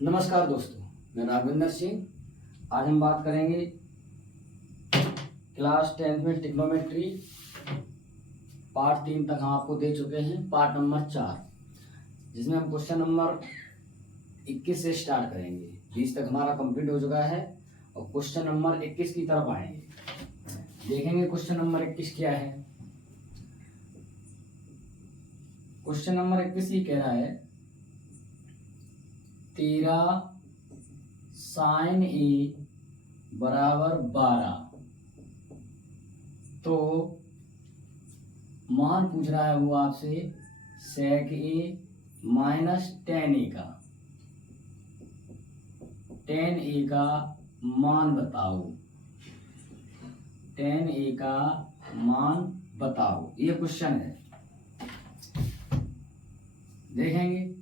नमस्कार दोस्तों, मैं राघवेंद्र सिंह। आज हम बात करेंगे क्लास 10th में ट्रिग्नोमेट्री पार्ट 3 तक हम आपको दे चुके हैं। पार्ट नंबर 4 जिसमें हम क्वेश्चन नंबर 21 से स्टार्ट करेंगे। 20 तक हमारा कंप्लीट हो चुका है और क्वेश्चन नंबर 21 की तरफ आएंगे। देखेंगे क्वेश्चन नंबर 21 क्या है। क्वेश्चन नंबर 21 ये कह रहा है 13 sin A बराबर 12। तो मान पूछ रहा है वो आपसे sec A minus tan A का। tan A का मान बताओ, tan A का मान बताओ, ये क्वेश्चन है। देखेंगे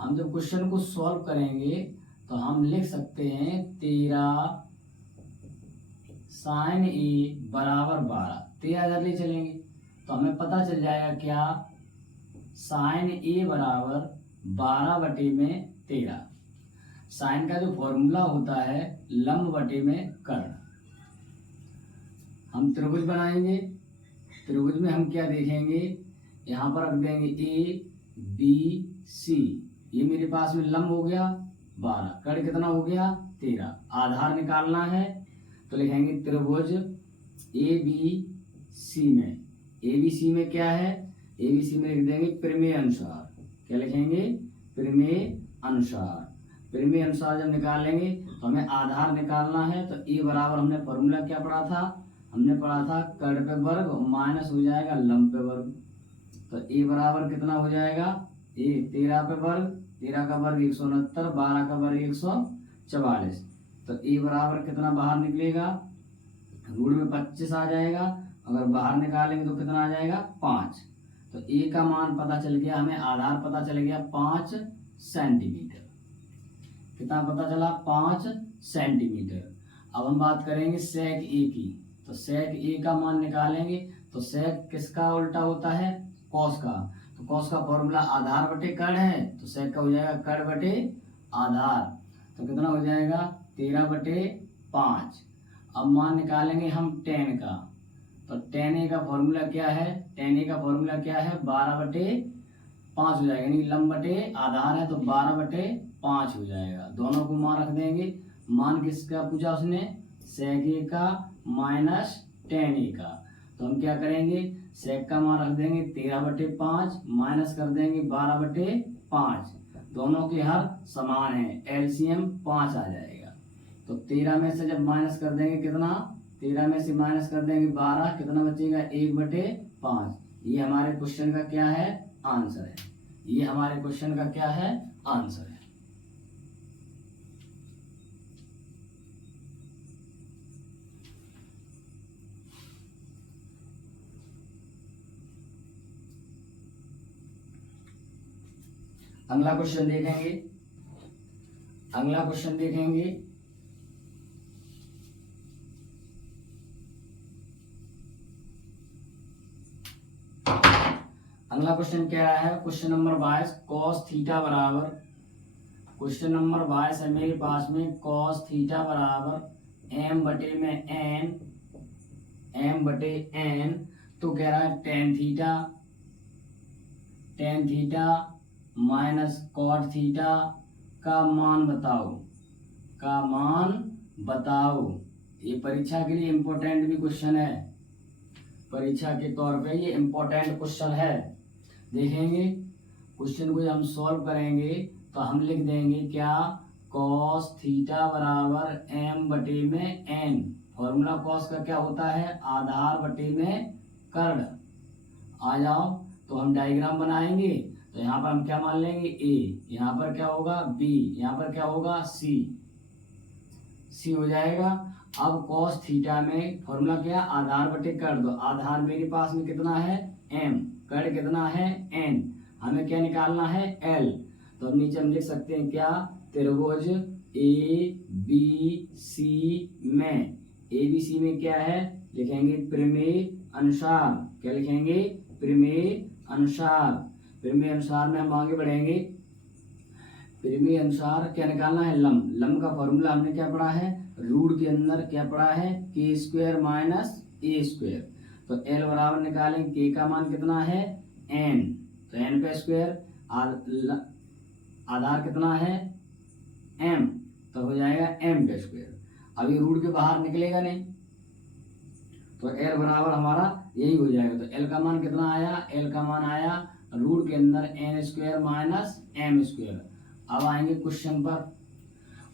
हम जब क्वेश्चन को सॉल्व करेंगे तो हम लिख सकते हैं 13 sin A बराबर 12। 13 इधर ले चलेंगे तो हमें पता चल जाएगा क्या, sin A बराबर 12 बटे में 13। साइन का जो फॉर्मूला होता है लंब बटे में कर्ण। हम त्रिभुज बनाएंगे। त्रिभुज में हम क्या देखेंगे, यहाँ पर रख देंगे A B C। ये मेरे पास में लंब हो गया 12, कर्ण कितना हो गया 13। आधार निकालना है तो लिखेंगे त्रिभुज ABC में। ABC में क्या है, ABC में लिख देंगे प्रमेय अनुसार। क्या लिखेंगे, प्रमेय अनुसार। प्रमेय अनुसार जब निकालेंगे तो हमें आधार निकालना है। तो A बराबर हमने फॉर्मूला क्या पढ़ा था, हमने पढ़ा था कर्ण पे वर्ग और माइनस हो जाएगा लंब पे वर्ग। तो A बराबर कितना हो जाएगा, A 13 पे वर्ग, 13 का वर्ग 169, 12 का वर्ग 144। तो A बराबर कितना बाहर निकलेगा, रूट में 25 आ जाएगा। अगर बाहर निकालेंगे तो कितना आ जाएगा 5। तो A का मान पता चल गया, हमें आधार पता चल गया 5 सेंटीमीटर। कितना पता चला, 5 सेंटीमीटर। अब हम बात करेंगे sec A की। तो sec A का मान निकालेंगे तो sec किसका उल्टा होता है, cos का। तो cos का फॉर्मूला आधार बटे कर्ण है, तो sec का हो जाएगा कर्ण बटे आधार। तो कितना हो जाएगा 13 बटे 5। अब मान निकालेंगे हम tan का। तो tan A का फॉर्मूला क्या है, tan A का फॉर्मूला क्या है 12 बटे 5 हो जाएगा, यानी लंब बटे आधार है तो 12 बटे 5 हो जाएगा। दोनों को मान रख देंगे। मान किसका पूछा उसने, sec A का माइनस tan A का। तो हम क्या करेंगे, sec का मान रख देंगे 13 बटे 5 माइनस कर देंगे 12 बटे 5। दोनों के हर समान है, एलसीएम 5 आ जाएगा। तो 13 में से जब माइनस कर देंगे कितना, 13 में से माइनस कर देंगे 12, कितना बचेगा 1 बटे 5। ये हमारे क्वेश्चन का क्या है, आंसर है। ये हमारे क्वेश्चन का क्या है, आंसर है। अगला क्वेश्चन देखेंगे। अगला क्वेश्चन देखेंगे अगला क्वेश्चन क्या है, क्वेश्चन नंबर 22 cos थीटा बराबर। क्वेश्चन नंबर 22 है मेरे पास में cos थीटा बराबर m बटे में n, m बटे n। तो कह रहा है tan theta minus cot theta का मान बताओ, का मान बताओ। ये परीक्षा के लिए इम्पोर्टेंट भी क्वेश्चन है, परीक्षा के तौर पे ये इम्पोर्टेंट क्वेश्चन है। देखेंगे क्वेश्चन को हम सॉल्व करेंगे तो हम लिख देंगे क्या, cos थीटा बराबर m बटे में n। फॉर्मूला cos का क्या होता है, आधार बटे में कर्ण। आ जाओ तो हम डायग्राम बनाएंगे। तो यहाँ पर हम क्या मान लेंगे A, यहाँ पर क्या होगा B, यहाँ पर क्या होगा C हो जाएगा। अब cos थीटा में फॉर्मूला क्या, आधार बटे कर्ण। तो आधार मेरे पास में कितना है m, कर्ण कितना है n, हमें क्या निकालना है L। तो अब नीचे हम लिख सकते हैं क्या, त्रिभुज ABC में, ABC में क्या है लिखेंगे प्रमेय अनुसार। क्या लिखेंगे, प्रमेय अनुसार, परिमेय अनुसार में हम आगे बढ़ेंगे। परिमेय अनुसार क्या निकालना है, लंब। लंब का फॉर्मूला हमने क्या पढ़ा है, रूट के अंदर क्या पढ़ा है, के स्क्वायर माइनस ए स्क्वायर। तो एल बराबर निकालें, के का मान कितना है, एन, तो एन पे स्क्वायर, आधार कितना है, एम, तो हो जाएगा एम पे स्क्वायर। अभी रूट के बाहर निकलेगा नहीं, तो एल बराबर हमारा यही हो जाएगा। तो एल का मान कितना आया, एल का मान आया रूट के अंदर n square minus m square. अब आएंगे क्वेश्चन पर।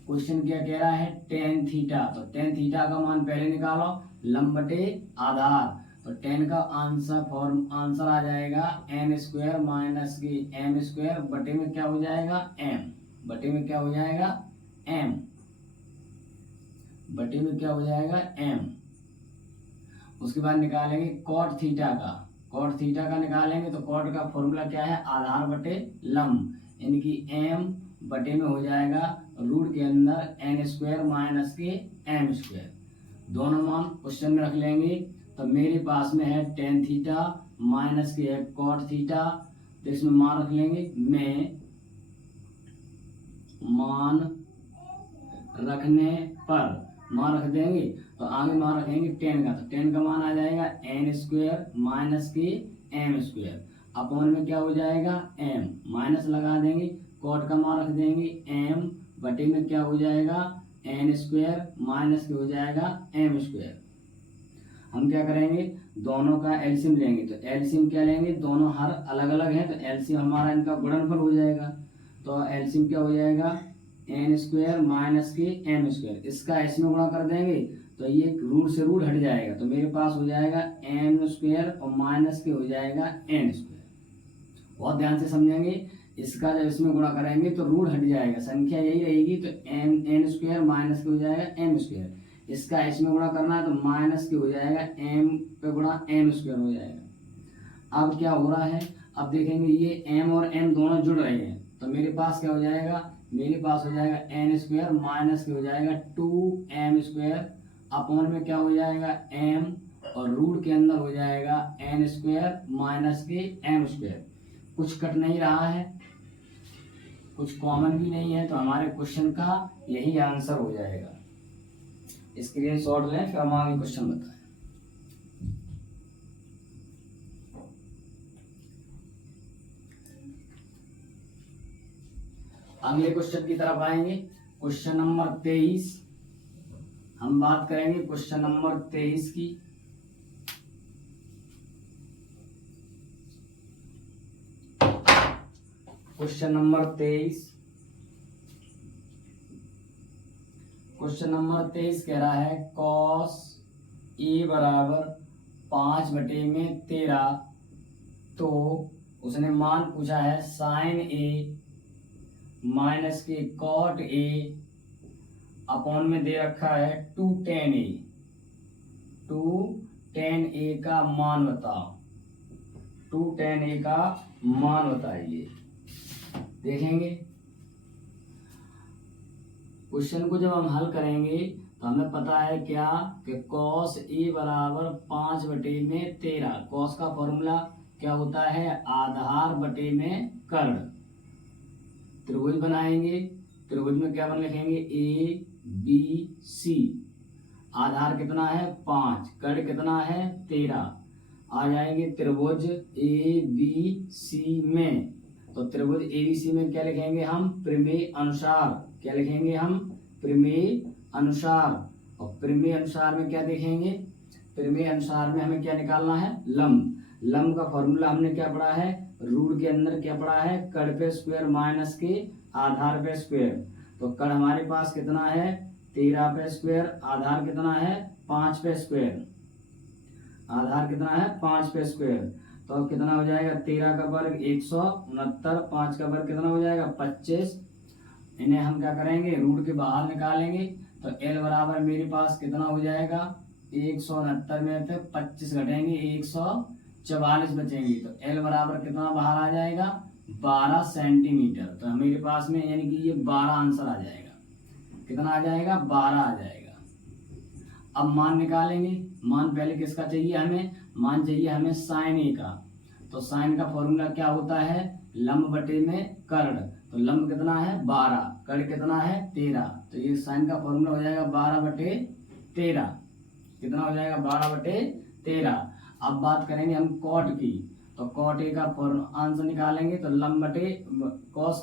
क्वेश्चन क्या कह रहा है, टेन थीटा। तो टेन थीटा का मान पहले निकालो, लंब बटे आधार। तो टेन का आंसर आ जाएगा एन स्क्वायर माइनस की एम स्क्वायर बटे में क्या हो जाएगा, एम, बटे में क्या हो जाएगा, एम, बटे में क्या हो जाएगा, एम। उसके बाद निकालेंगे कॉट थीटा का। कॉट थीटा का निकालेंगे तो कॉट का फॉर्मूला क्या है, आधार बटे लंब, यानी कि एम बटे में हो जाएगा रूट के अंदर एन स्क्वायर माइनस के एम स्क्वायर। दोनों मान क्वेश्चन में रख लेंगे। तो मेरे पास में है टेन थीटा माइनस के है कॉट थीटा, तो इसमें मान रख लेंगे। मैं मान रखने पर मान रख देंगे, तो आगे मान रखेंगे टेन का। तो टेन का मान आ जाएगा एन स्क्वायर माइनस के एम स्क्वायर, अपॉन में क्या हो जाएगा, एम, माइनस लगा देंगे, कॉट का मान रख देंगे एम, बटे में क्या हो जाएगा, एन स्क्वायर माइनस के हो जाएगा एम स्क्वायर। हम क्या करेंगे, दोनों का एलसीएम लेंगे। तो एलसीएम क्या लेंगे, दोनों हर अलग अलग हैं, तो एलसीएम हमारा इनका गुणनफल हो जाएगा। तो एलसीएम क्या हो जाएगा, एन स्क्वायर माइनस के एम स्क्वायर, इसका इसमें गुणा कर देंगे तो ये रूट से रूट हट जाएगा। तो मेरे पास हो जाएगा एम स्क्वायर और माइनस के हो जाएगा एन स्क्वायर। बहुत ध्यान से समझेंगे, इसका जब इसमें गुणा करेंगे तो रूट हट जाएगा, संख्या यही रहेगी। तो एन स्क्वायर माइनस के हो जाएगा एम स्क्वायर, इसका इसमें गुणा करना है तो माइनस के हो जाएगा एम पे गुणा एम स्क्वायर हो जाएगा। अब क्या हो रहा है, अब देखेंगे ये एम और एम दोनों जुड़ रहे हैं, तो मेरे पास क्या हो जाएगा, मेरे पास हो जाएगा एन स्क्वायर माइनस के हो जाएगा टू एम स्क्वायर, अपॉन में क्या हो जाएगा एम, और रूट के अंदर हो जाएगा एन स्क्वायर माइनस के एम स्क्वायर। कुछ कट नहीं रहा है, कुछ कॉमन भी नहीं है, तो हमारे क्वेश्चन का यही आंसर हो जाएगा। स्क्रीनशॉट लें, फिर हम आगे क्वेश्चन बताएं। अगले क्वेश्चन की तरफ आएंगे। क्वेश्चन नंबर 23 हम बात करेंगे, क्वेश्चन नंबर 23 की। क्वेश्चन नंबर 23, क्वेश्चन नंबर 23 कह रहा है कॉस ए बराबर 5/13। तो उसने मान पूछा है साइन ए माइनस के कॉट ए, अपॉन में दे रखा है 2tan a। 2tan a का मान बताओ, 2tan a का मान बताइए। देखेंगे क्वेश्चन को जब हम हल करेंगे तो हमें पता है क्या कि cos a बराबर 5/13। cos का फॉर्मूला क्या होता है, आधार बटे में कर्ण। त्रिभुज बनाएंगे, त्रिभुज में क्या बन लिखेंगे, ए बी सी, आधार कितना है 5, कर्ण कितना है 13, आ जाएंगे त्रिभुज ए बी सी में। तो त्रिभुज ए बी सी में क्या लिखेंगे हम, प्रमेय अनुसार। क्या लिखेंगे हम, प्रमेय अनुसार। और प्रमेय अनुसार में क्या देखेंगे, प्रमेय अनुसार में हमें क्या निकालना है, लंब। लंब का फॉर्मूला हमने क्या पढ़ा है, रूट के अंदर क्या पढ़ा है, कर्ण पे स्क्वायर माइनस के आधार पे स्क्वायर। तो कर्ण हमारे पास कितना है 13 पे स्क्वायर, आधार कितना है 5 पे स्क्वायर, आधार कितना है 5 पे स्क्वायर। तो अब कितना हो जाएगा, 13 का वर्ग 169, 5 का वर्ग कितना हो जाएगा 25। इन्हें हम क्या करेंगे, रूट के बाहर निकालेंगे। तो एल बराबर मेरे पास कितना हो जाएगा, 169 में से 25 घटेंगे 144 बचेंगे। तो एल बराबर कितना बाहर आ जाएगा, 12 सेंटीमीटर। तो मेरे पास में यानी कि ये 12 आंसर आ जाएगा। कितना आ जाएगा, 12 आ जाएगा। अब मान निकालेंगे। मान पहले किसका चाहिए हमें, मान चाहिए हमें साइन ए का। तो साइन का फॉर्मूला क्या होता है, लंब बटे में कर्ण। तो लंब कितना है 12, कर्ण कितना है 13, तो ये साइन का फॉर्मूला हो जाएगा 12/13। कितना हो जाएगा 12/13। अब बात करेंगे हम कॉट की, तो कॉट ए का आंसर निकालेंगे तो लंब बटे कॉस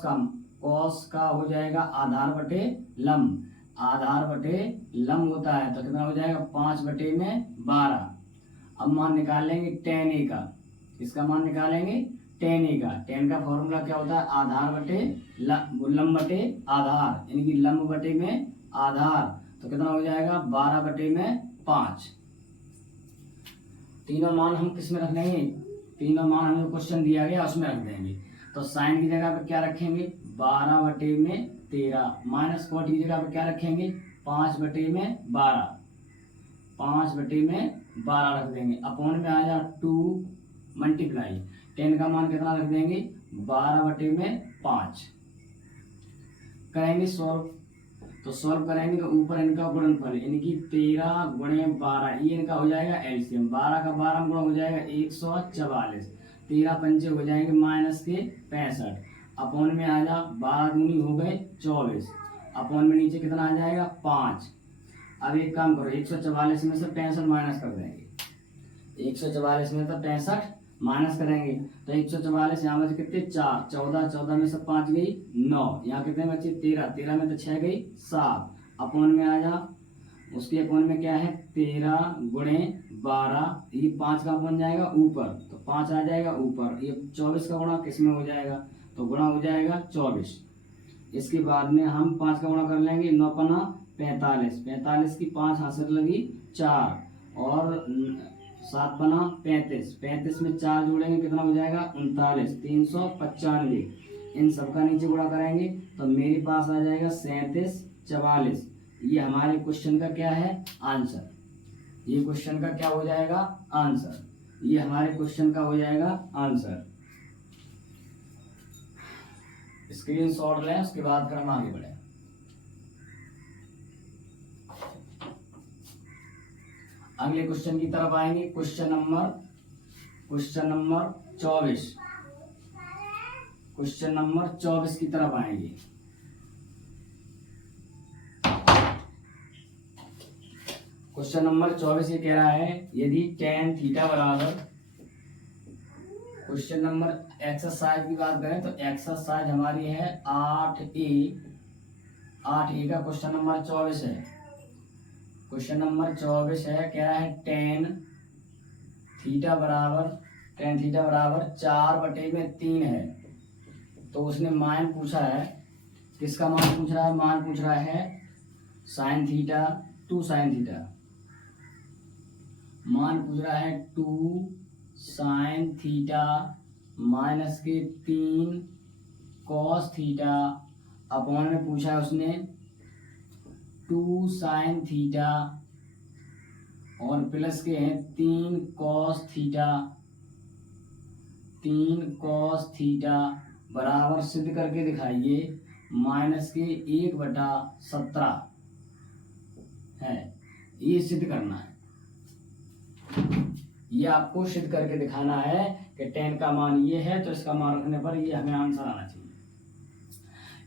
का हो जाएगा आधार बटे लंब, आधार बटे लंब होता है तो कितना हो जाएगा 5/12। अब मान निकालेंगे टेन ए का, इसका मान निकालेंगे टेन ए का। टेन का फॉर्मूला क्या होता है, आधार बटे लंब बटे आधार, यानी कि लंब बटे में आधार, तो कितना हो जाएगा 12/5। तीनों मान हम किस में रख देंगे, तीनों मान हमें क्वेश्चन दिया गया उसमें रख देंगे। तो साइन की जगह पे क्या रखेंगे 12/13, माइनस कॉट की जगह पे क्या रखेंगे 5/12, 5/12 रख देंगे। अपॉन में आ जा 2 मल्टीप्लाई, टेन का मान कितना रख देंगे 12/5। करेंगे सॉल्व, तो सॉल्व करेंगे तो ऊपर इनका गुणनफल यानी कि 13 गुणे 12, ये इनका हो जाएगा एलसीएम। 12 का 12 गुणा हो जाएगा 144, 13 पंचे हो जाएंगे -65। अपॉन में आ जा 12 दूनी हो गए 24, अपॉन में नीचे कितना आ जाएगा 5। अब एक काम करो 144 में से 65 माइनस कर देंगे, 144 में से 65 माइनस करेंगे तो 144 यहाँ बचे कितने 4, 14, 14 में से 5 गई 9, यहाँ कितने बचे 13, 13 में तो 6 गई 7। अपॉन में आ जा, उसके अपॉन में क्या है 13 गुणे 12, ये 5 का अपॉन जाएगा ऊपर तो 5 आ जाएगा ऊपर, ये 24 का गुणा किस में हो जाएगा तो गुणा हो जाएगा 24। इसके बाद में हम 5 का गुणा कर लेंगे, 9 पना 45, 45 की 5 हासिल लगी 4 और 7 पना 35, 35 में 4 जोड़ेंगे कितना हो जाएगा 39, 395। इन सबका नीचे गुणा करेंगे तो मेरे पास आ जाएगा 37 44। ये हमारे क्वेश्चन का क्या है आंसर, ये क्वेश्चन का क्या हो जाएगा आंसर, ये हमारे क्वेश्चन का हो जाएगा आंसर। स्क्रीनशॉट लें, उसके बाद फिर हम आगे बढ़े। अगले क्वेश्चन की तरफ आएंगे, क्वेश्चन नंबर 24, क्वेश्चन नंबर 24 की तरफ आएंगे। क्वेश्चन नंबर 24 ये कह रहा है यदि tan थीटा बराबर, क्वेश्चन नंबर एक्सरसाइज की बात करें तो एक्सरसाइज हमारी है 8A का क्वेश्चन नंबर 24 है। क्वेश्चन नंबर 24 है, कह रहा है tan थीटा बराबर 4/3 है। तो उसने मान पूछा है, किसका मान पूछ रहा है, मान पूछ रहा है साइन थीटा 2 साइन थीटा, मान पूछ रहा है 2 साइन थीटा माइनस के 3 कॉस थीटा, अपॉन में पूछा है उसने 2 साइन थीटा और प्लस के हैं 3 कॉस थीटा बराबर सिद्ध करके दिखाइए माइनस के 1/17 है। ये सिद्ध करना है, ये आपको सिद्ध करके दिखाना है कि tan का मान ये है तो इसका मान रखने पर ये हमें आंसर आना चाहिए।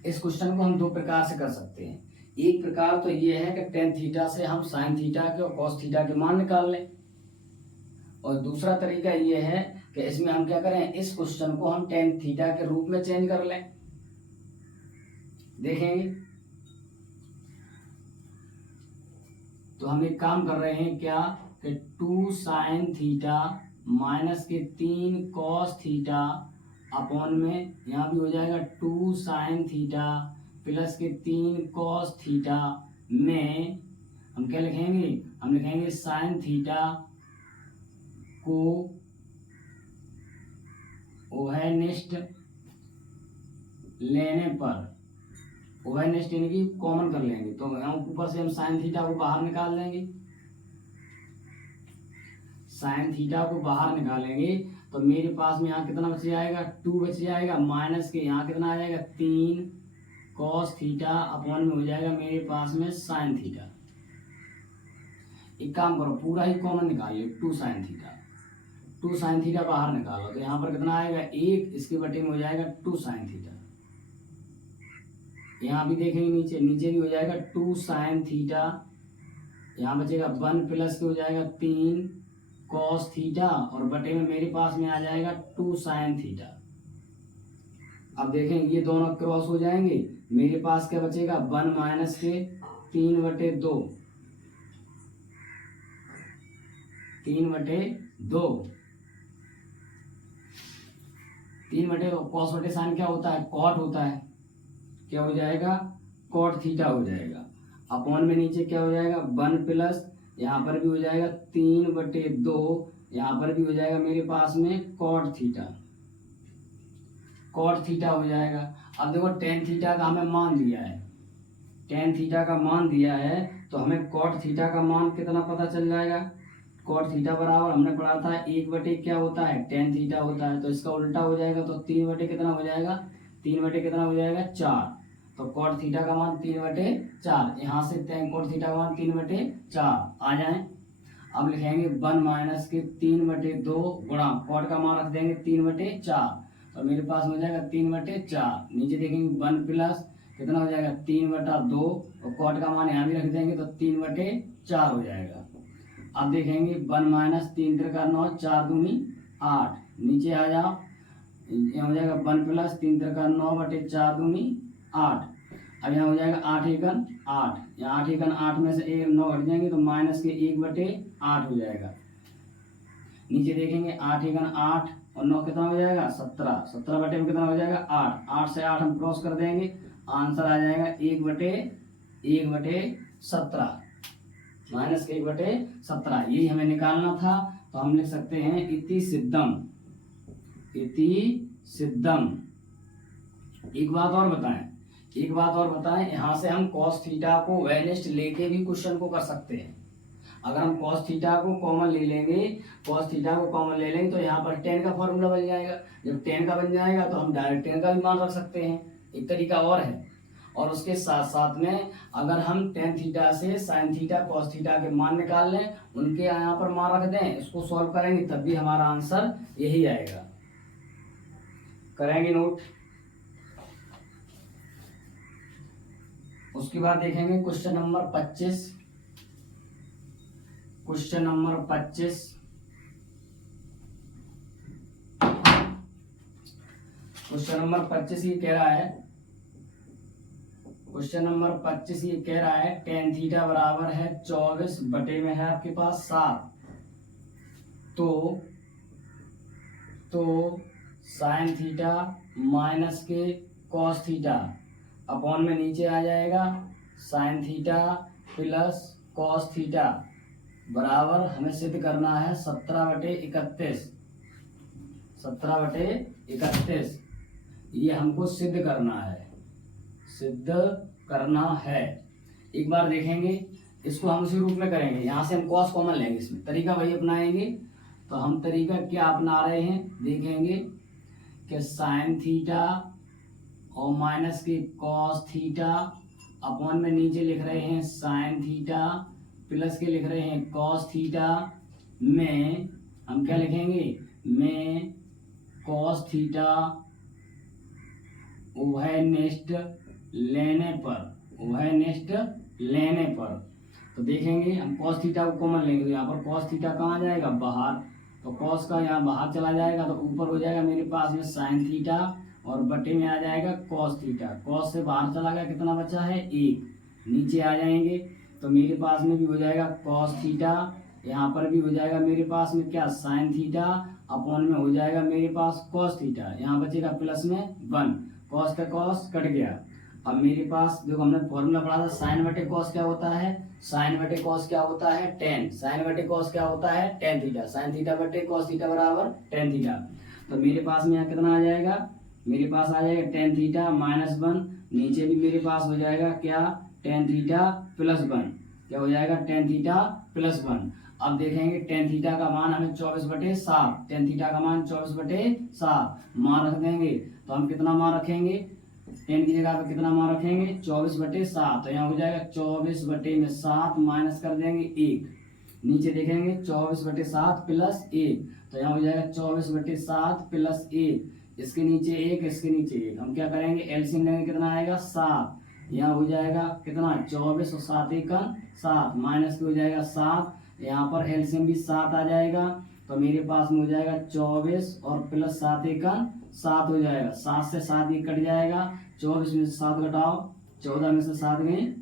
इस क्वेश्चन को हम दो प्रकार से कर सकते हैं। एक प्रकार तो ये है कि tan थीटा से हम साइन थीटा के और cos थीटा के मान निकाल लें, और दूसरा तरीका ये है कि इसमें हम क्या करें, इस क्वेश्चन को हम tan थीटा के रूप में चेंज कर लें। देखेंगे तो हम एक काम कर रहे हैं क्या कि 2 साइन थीटा माइनस के 3 कॉस थीटा अपॉन में यहाँ भी हो जाएगा 2 साइन थीटा प्लस के 3 कॉस थीटा में हम क्या लिखेंगे, हम लिखेंगे साइन थीटा को ओहेनिस्ट लेने पर, ओहेनिस्ट यानी कि कॉमन कर लेंगे तो ऊपर से हम साइन थीटा को बाहर निकाल देंगे, साइन थीटा को बाहर निकालेंगे तो मेरे पास में यहाँ कितना बच जाएगा 2 बच जाएगा, माइनस के यहाँ कितना आ जाएगा 3 कॉस थीटा अपॉन में हो जाएगा मेरे पास में साइन थीटा। एक काम करो पूरा ही कॉमन निकालिए 2 साइन थीटा, 2 साइन थीटा बाहर निकालो तो यहाँ पर कितना आएगा 1, इसके बटे में हो जाएगा 2 साइन थीटा। यहाँ भी देखेंगे नीचे भी हो जाएगा 2 साइन थीटा, यहाँ बचेगा 1 प्लस के हो जाएगा 3 कॉस थीटा और बटे में मेरे पास में आ जाएगा 2 साइन थीटा। अब देखें ये दोनों क्रॉस हो जाएंगे, मेरे पास क्या बचेगा 1 माइनस के 3/2 3/2 कॉस बटे साइन क्या होता है कॉट होता है, क्या हो जाएगा कॉट थीटा हो जाएगा। अपॉन में नीचे क्या हो जाएगा 1 प्लस यहाँ पर भी हो जाएगा 3/2, यहाँ पर भी हो जाएगा मेरे पास में कॉट थीटा हो जाएगा। अब देखो टेन थीटा का हमें मान दिया है, टेन थीटा का मान दिया है तो हमें कॉट थीटा का मान कितना पता चल जाएगा। कॉट थीटा बराबर हमने पढ़ा था 1/, क्या होता है टेन थीटा होता है, तो इसका उल्टा हो जाएगा तो 3/, कितना हो जाएगा 3/, कितना हो जाएगा 4। तो कॉट थीटा का मान 3/4, यहाँ से कॉट थीटा का मान 3/4 आ जाए। अब लिखेंगे 1 माइनस के 3/2 गुणा कॉट का मान रख देंगे 3/4, तो मेरे पास हो जाएगा 3/4। नीचे देखेंगे 1 प्लस कितना हो जाएगा 3/2 और कॉट का मान यहाँ भी रख देंगे तो 3/4 हो जाएगा। अब देखेंगे 1 माइनस 3 त्रिका 9, 4 दूनी 8, नीचे आ जाओ यहाँ हो जाएगा 1 प्लस 3 त्रिका 9/4 दूनी 8। अब यहाँ हो जाएगा 8 एकन 8, यहाँ 8 एकन 8 में से 9 घट जाएंगे तो माइनस के 1/8 हो जाएगा। नीचे देखेंगे 8 एकन 8 और 9 कितना हो जाएगा 17, 17 बटे में कितना हो जाएगा 8, 8 से 8 हम क्रॉस कर देंगे, आंसर आ जाएगा 1/17 माइनस के 1/17। यही हमें निकालना था, तो हम लिख सकते हैं इति सिद्धम। एक बात और बताएं, यहाँ से हम cos थीटा को वेनिस्ट लेके भी क्वेश्चन को कर सकते हैं। अगर हम cos थीटा को कॉमन ले लेंगे तो यहाँ पर tan का फॉर्मूला बन जाएगा। जब tan का बन जाएगा तो हम डायरेक्ट tan का भी मान रख सकते हैं, एक तरीका और है। और उसके साथ साथ में अगर हम tan थीटा से sin थीटा cos थीटा के मान निकाल लें, उनके यहाँ पर मान रख दें, इसको सॉल्व करेंगे तब भी हमारा आंसर यही आएगा। करेंगे नोट। उसके बाद देखेंगे क्वेश्चन नंबर 25। क्वेश्चन नंबर 25 ये कह रहा है tan थीटा बराबर है 24 बटे में है आपके पास 7, तो साइन थीटा माइनस के cos थीटा अपॉन में नीचे आ जाएगा sine theta plus cos theta बराबर हमें सिद्ध करना है 17/31। ये हमको सिद्ध करना है। एक बार देखेंगे, इसको हम उसी रूप में करेंगे, यहाँ से हम cos कॉमन लेंगे, इसमें तरीका वही अपनाएंगे। तो हम तरीका क्या अपना रहे हैं देखेंगे कि साइन थीटा और माइनस के cos थीटा अपॉन में नीचे लिख रहे हैं साइन थीटा प्लस के लिख रहे हैं cos थीटा में हम क्या लिखेंगे में cos थीटा उभयनिष्ठ लेने पर तो देखेंगे हम cos थीटा को कॉमन लेंगे, तो यहाँ पर cos थीटा कहाँ आ जाएगा बाहर, तो cos का यहाँ बाहर चला जाएगा तो ऊपर हो जाएगा मेरे पास में sin थीटा और बटे में आ जाएगा cos थीटा। cos से बाहर चला गया, कितना बचा है 1, नीचे आ जाएंगे तो मेरे पास में भी हो जाएगा cos थीटा, यहाँ पर भी हो जाएगा मेरे पास में क्या sin थीटा अपॉन में हो जाएगा मेरे पास cos थीटा, यहाँ बचेगा प्लस में 1, cos का cos कट गया। अब मेरे पास देखो हमने फॉर्मूला पढ़ा था sin बटे cos क्या होता है, sin बटे cos क्या होता है tan, sin बटे cos क्या होता है tan थीटा, sin थीटा बटे cos थीटा बराबर tan थीटा। तो मेरे पास में यहाँ कितना आ जाएगा, मेरे पास आ जाएगा tan थीटा -1, नीचे भी मेरे पास हो जाएगा क्या tan थीटा +1, क्या हो जाएगा tan थीटा +1। अब देखेंगे tan थीटा का मान हमें 24/7, tan थीटा का मान 24/7 मान रख देंगे, तो हम कितना मान रखेंगे tan की जगह पे कितना मान रखेंगे 24/7, तो यहाँ हो जाएगा 24/7 माइनस कर देंगे 1, नीचे देखेंगे 24/7 प्लस 1, तो यहाँ हो जाएगा 24/7 प्लस 1, इसके नीचे 1, इसके नीचे 1। हम क्या करेंगे, एलसीएम लेंगे, कितना आएगा 7, यहाँ हो जाएगा कितना 24 और 7 एकम 7, माइनस के हो जाएगा 7, यहाँ पर एलसीएम भी 7 आ जाएगा, तो मेरे पास में हो जाएगा 24 और प्लस 7 एकम 7 हो जाएगा। 7 से 7 एक कट जाएगा, 24 में से 7 घटाओ, 14 में से 7 गए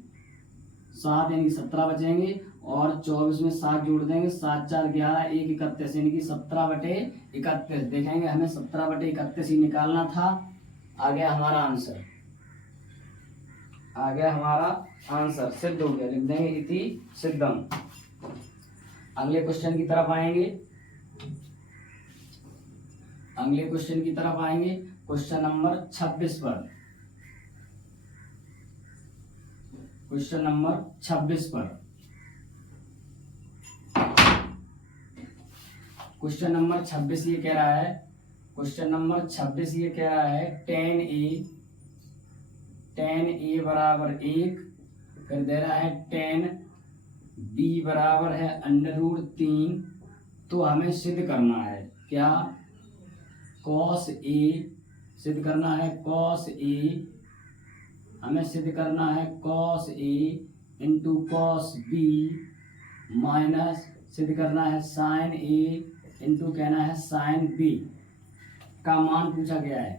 7, यानी 17 बचेंगे, और 24 में 7 जोड़ देंगे, 7 4 11 1 31, यानी कि 17/31। देखेंगे हमें 17/31 ही निकालना था। आ गया हमारा आंसर, आ गया हमारा आंसर, सिद्ध हो गया। लिख देंगे इति सिद्धम। अगले क्वेश्चन की तरफ आएंगे, अगले क्वेश्चन की तरफ आएंगे, क्वेश्चन नंबर 26 पर। क्वेश्चन नंबर 26 पर, क्वेश्चन नंबर 26 ये कह रहा है, क्वेश्चन नंबर 26 ये कह रहा है tan a बराबर 1, फिर दे रहा है tan b बराबर है √3। तो हमें सिद्ध करना है क्या, cos a सिद्ध करना है, cos a हमें सिद्ध करना है cos a into cos b minus सिद्ध करना है sin a इंटू कहना है sin b का मान पूछा गया है।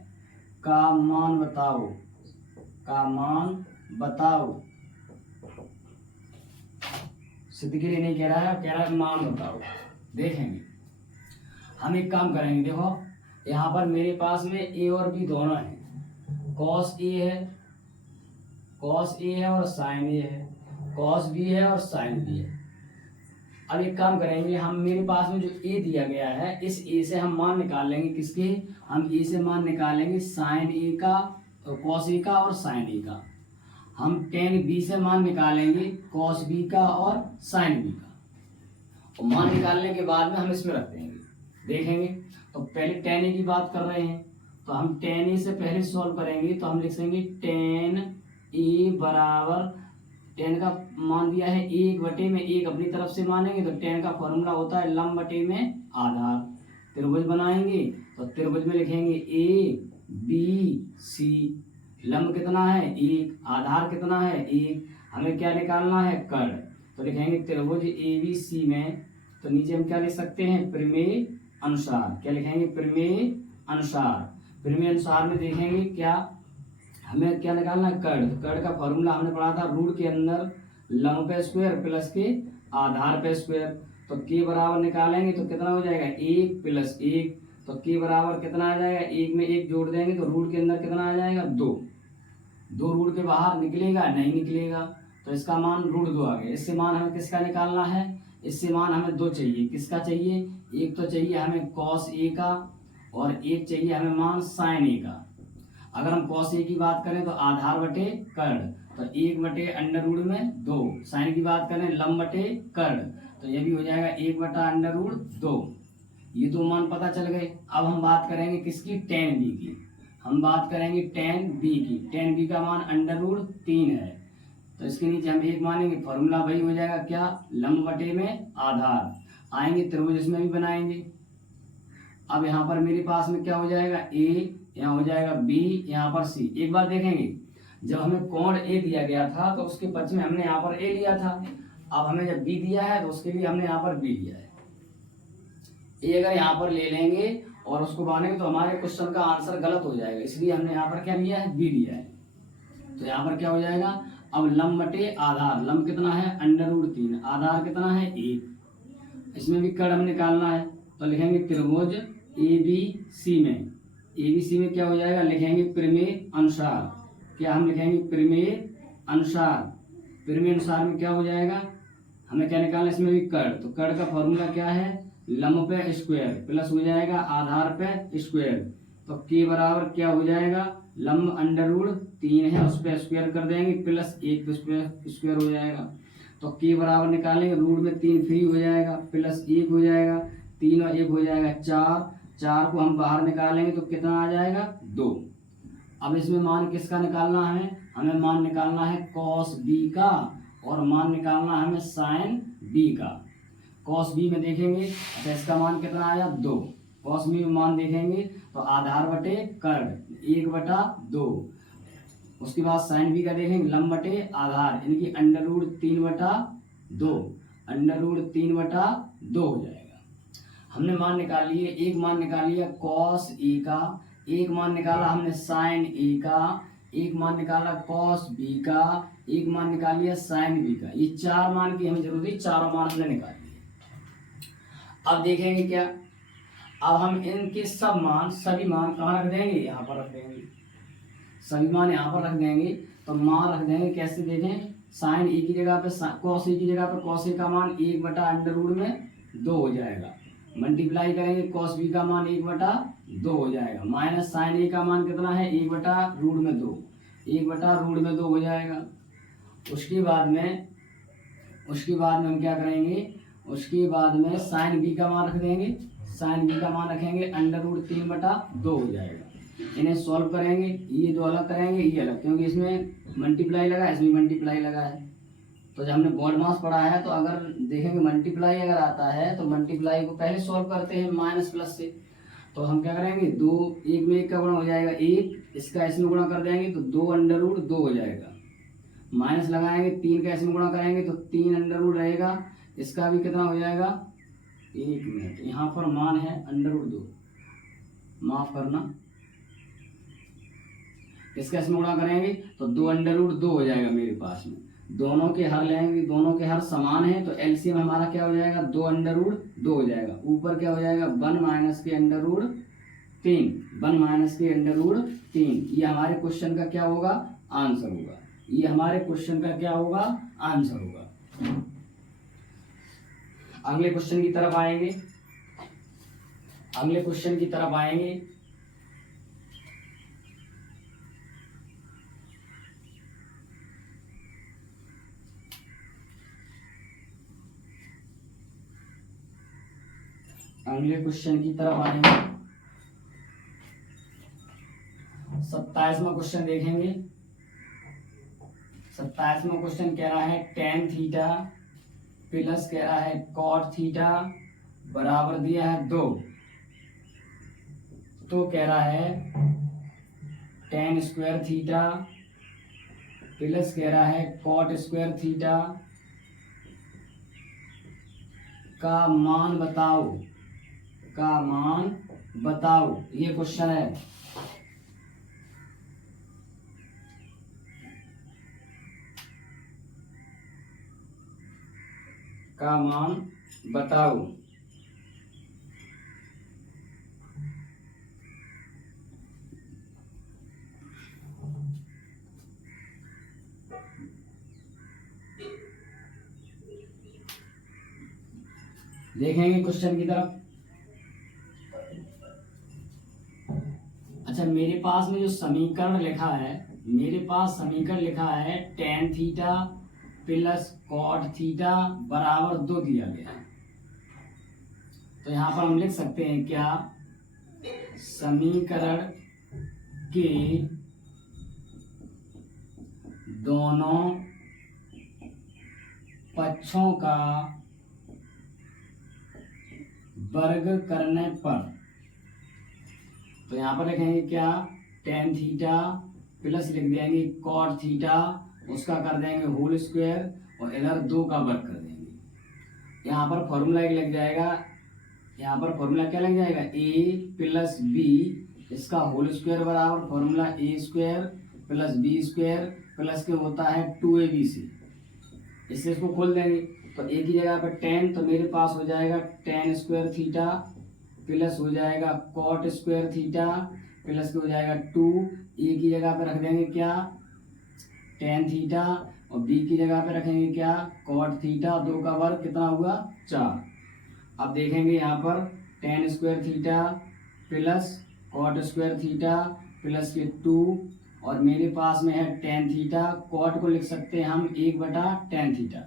का मान बताओ, का मान बताओ, सिद्ध के लिए नहीं कह रहा है, कह रहा है मान बताओ। देखेंगे हम एक काम करेंगे, देखो यहाँ पर मेरे पास में a और b दोनों हैं, cos a है, cos a है और sin a है, cos b है और sin b है। अब एक काम करेंगे, हम मेरे पास में जो a दिया गया है, इस a से हम मान निकाल लेंगे, किसके, हम a से मान निकालेंगे sin a का, cos a का और sin a का। हम tan b से मान निकालेंगे cos b का और sin b का, और मान निकालने के बाद में हम इसमें रख देंगे। देखेंगे तो पहले tan a की बात कर रहे हैं, तो हम tan a से पहले सॉल्व करेंगे, तो हम लिख देंगे tan a बराबर, tan का मान दिया है 1/1 अपनी तरफ से मानेंगे, तो tan का फॉर्मूला होता है लंब बटे में आधार। त्रिभुज बनाएंगे तो त्रिभुज में लिखेंगे a b c, लंब कितना है 1, आधार कितना है 1, हमें क्या निकालना है कर्ण, तो लिखेंगे त्रिभुज ABC में, तो नीचे हम क्या लिख सकते हैं, प्रमेय अनुसार। क्या लिखेंगे, प्रमेय अनुसार। प्रमेय अनुसार में देखेंगे क्या, हमें क्या निकालना है कर्ण, कर्ण का फॉर्मूला हमने पढ़ा था रूट के अंदर लंब पे स्क्वायर प्लस के आधार पे स्क्वायर, तो k बराबर निकालेंगे तो कितना हो जाएगा 1 + 1, तो k बराबर कितना आ जाएगा, 1 में 1 जोड़ देंगे तो रूट के अंदर कितना आ जाएगा 2, 2 रूट के बाहर निकलेगा नहीं निकलेगा, तो इसका मान √2 आ गया। इससे मान हमें किसका निकालना है, इससे मान हमें 2 चाहिए, किसका चाहिए, एक तो चाहिए हमें cos a का और एक चाहिए हमें मान sin a का। अगर हम cos a की बात करें तो आधार बटे कर्ण, तो 1/√2, sin की बात करें लंब बटे कर्ण, तो ये भी हो जाएगा 1/√2। ये 2 मान पता चल गए। अब हम बात करेंगे किसकी, tan b की, हम बात करेंगे tan b की। tan b का मान √3 है, तो इसके नीचे हम 1 मानेंगे, फॉर्मूला वही हो जाएगा क्या, लंब बटे में आधार। आएंगे त्रिभुज इसमें भी बनाएंगे। अब यहाँ पर मेरे पास में क्या हो जाएगा a, यहाँ हो जाएगा b, यहाँ पर c। एक बार देखेंगे, जब हमें कोण a दिया गया था तो उसके पक्ष में हमने यहाँ पर a लिया था, अब हमें जब b दिया है तो उसके लिए हमने यहाँ पर b लिया है। a अगर यहाँ पर ले लेंगे और उसको बांधेंगे तो हमारे क्वेश्चन का आंसर गलत हो जाएगा, इसलिए हमने यहाँ पर क्या लिया है, b लिया है। तो यहाँ पर क्या हो जाएगा, अब लंब बटे आधार, लंब कितना है √3, आधार कितना है 1, इसमें भी कर्ण निकालना है, तो लिखेंगे त्रिभुज ABC में, ABC में क्या हो जाएगा, लिखेंगे प्रमेय अनुसार। क्या हम लिखेंगे, प्रमेय अनुसार। प्रमेय अनुसार में क्या हो जाएगा, हमें क्या निकालना है, इसमें भी कर्ण, तो कर्ण का फॉर्मूला क्या है, लंब पे स्क्वायर प्लस हो जाएगा आधार पे स्क्वायर, तो k बराबर क्या हो जाएगा, लंब √3 है उस पर स्क्वायर कर देंगे प्लस 1 पे स्क्वायर हो जाएगा, तो k बराबर निकालेंगे, रूट में 3 फ्री हो जाएगा प्लस 1 हो जाएगा, 3 और 1 हो जाएगा 4, 4 को हम बाहर निकालेंगे तो कितना आ जाएगा 2। अब इसमें मान किसका निकालना है, हमें मान निकालना है cos b का और मान निकालना है हमें sin b का। कॉस बी में देखेंगे, अच्छा इसका मान कितना आया 2, कॉस बी में मान देखेंगे तो आधार बटे कर्ण 1/2। उसके बाद साइन बी का देखेंगे लंब बटे आधार, यानी कि √3/2, √3/2 हो जाएगा। हमने मान निकाल लिए, एक मान निकाल लिया कॉस ए का, एक मान निकाला हमने साइन ए का, एक मान निकाला कॉस बी का, एक मान निकाल लिया साइन बी का। ये 4 मान की हमें जरूरत है, चारों मान हमने निकाल लिए। अब देखेंगे क्या, अब हम इनके सभी मान कहाँ रख देंगे, यहाँ पर रख देंगे, सभी मान यहाँ पर रख देंगे। तो मान रख देंगे कैसे, देखें साइन ए की जगह पे कॉस ए की जगह पे कॉस ए का मान 1/√2 हो जाएगा, मल्टीप्लाई करेंगे कॉस बी का मान 1/2 हो जाएगा, माइनस साइन ए का मान कितना है 1/√2, 1/√2 हो जाएगा। उसके बाद में हम क्या करेंगे, उसके बाद में साइन बी का मान रख देंगे, साइन बी का मान रखेंगे √3/2 हो जाएगा। इन्हें सॉल्व करेंगे, ये दो अलग करेंगे, ये अलग, क्योंकि इसमें मल्टीप्लाई लगा है, इसमें मल्टीप्लाई लगा है। तो जब हमने बॉड मास पढ़ा है तो अगर देखेंगे मल्टीप्लाई अगर आता है तो मल्टीप्लाई को पहले सॉल्व करते हैं माइनस प्लस से। तो हम क्या करेंगे, 2 1 में 1 का गुणा हो जाएगा 1, इसका इसमें गुणा कर देंगे तो 2/2 हो जाएगा, माइनस लगाएंगे 3 का इसमें गुणा करेंगे तो 3/2 रहेगा, इसका भी कितना हो जाएगा, 1 मिनट, यहाँ पर मान है √2, माफ करना, इसका इसमें गुणा करेंगे तो 2/2 हो जाएगा मेरे पास में। दोनों के हर लेंगे, दोनों के हर समान है तो एलसीएम हमारा क्या हो जाएगा 2/2 हो जाएगा। ऊपर क्या हो जाएगा 1 - के √3, 1 - के √3। ये हमारे क्वेश्चन का क्या होगा, आंसर होगा, ये हमारे क्वेश्चन का क्या होगा, आंसर होगा। अगले क्वेश्चन की तरफ आएंगे, अगले क्वेश्चन की तरफ आएंगे। अगले क्वेश्चन की तरफ आएंगे, 27वां क्वेश्चन देखेंगे। 27वां क्वेश्चन कह रहा है tan थीटा प्लस कह रहा है cot थीटा बराबर दिया है 2। तो कह रहा है tan स्क्वायर थीटा प्लस कह रहा है cot स्क्वायर थीटा का मान बताओ, का मान बताओ, ये क्वेश्चन है। का मान बताओ, देखेंगे क्वेश्चन की तरफ। अच्छा मेरे पास में जो समीकरण लिखा है, मेरे पास समीकरण लिखा है tan theta plus cot theta बराबर 2 दिया गया है। तो यहाँ पर हम लिख सकते हैं क्या, समीकरण के दोनों पक्षों का वर्ग करने पर, तो यहाँ पर लिखेंगे क्या, tan थीटा प्लस लिख देंगे cot थीटा, उसका कर देंगे होल स्क्वायर और इधर 2 का वर्ग कर देंगे। यहाँ पर फॉर्मूला एक लग जाएगा, यहाँ पर फॉर्मूला क्या लग जाएगा a प्लस बी, इसका होल स्क्वायर बराबर formula a square plus b square plus के होता है 2abc। इससे इसको खोल देंगे तो a की जगह पर tan, तो मेरे पास हो जाएगा tan स्क्वायर थीटा प्लस हो जाएगा cot स्क्वायर थीटा प्लस के हो जाएगा 2, a की जगह पे रख देंगे क्या tan थीटा और b की जगह पे रखेंगे क्या cot थीटा, 2 का वर्ग कितना हुआ 4। अब देखेंगे यहाँ पर tan square theta plus cot square theta plus के 2 और मेरे पास में है tan थीटा, cot को लिख सकते हैं हम 1/tan थीटा,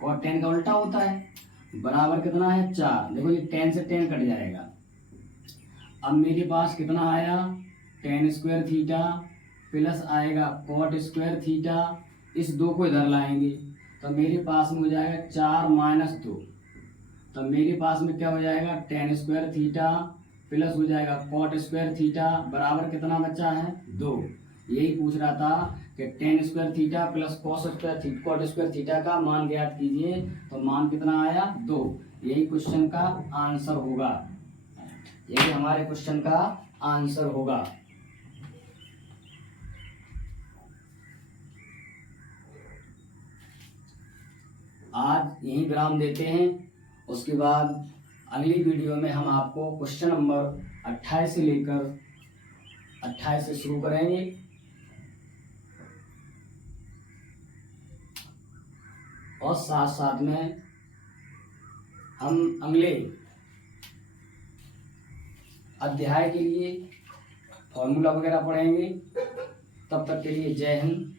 cot tan का उल्टा होता है, बराबर कितना है 4। देखो ये tan से tan कट जाएगा। अब मेरे पास कितना आया tan स्क्वायर थीटा प्लस आएगा cot स्क्वायर थीटा, इस 2 को इधर लाएंगे तो मेरे पास में हो जाएगा 4 माइनस 2। तो मेरे पास में क्या हो जाएगा, टेन स्क्वायर थीटा प्लस हो जाएगा कॉट स्क्वायर थीटा बराबर कितना बचा है, 2। यही पूछ रहा था कि tan square theta plus cot square theta का मान ज्ञात कीजिए। तो मान कितना आया, 2। यही क्वेश्चन का आंसर होगा, यही हमारे क्वेश्चन का आंसर होगा। आज यही विराम देते हैं। उसके बाद अगली वीडियो में हम आपको क्वेश्चन नंबर 28 से लेकर 28 से शुरू करेंगे। और साथ साथ में हम अगले अध्याय के लिए फॉर्मूला वगैरह पढ़ेंगे। तब तक के लिए जय हिंद।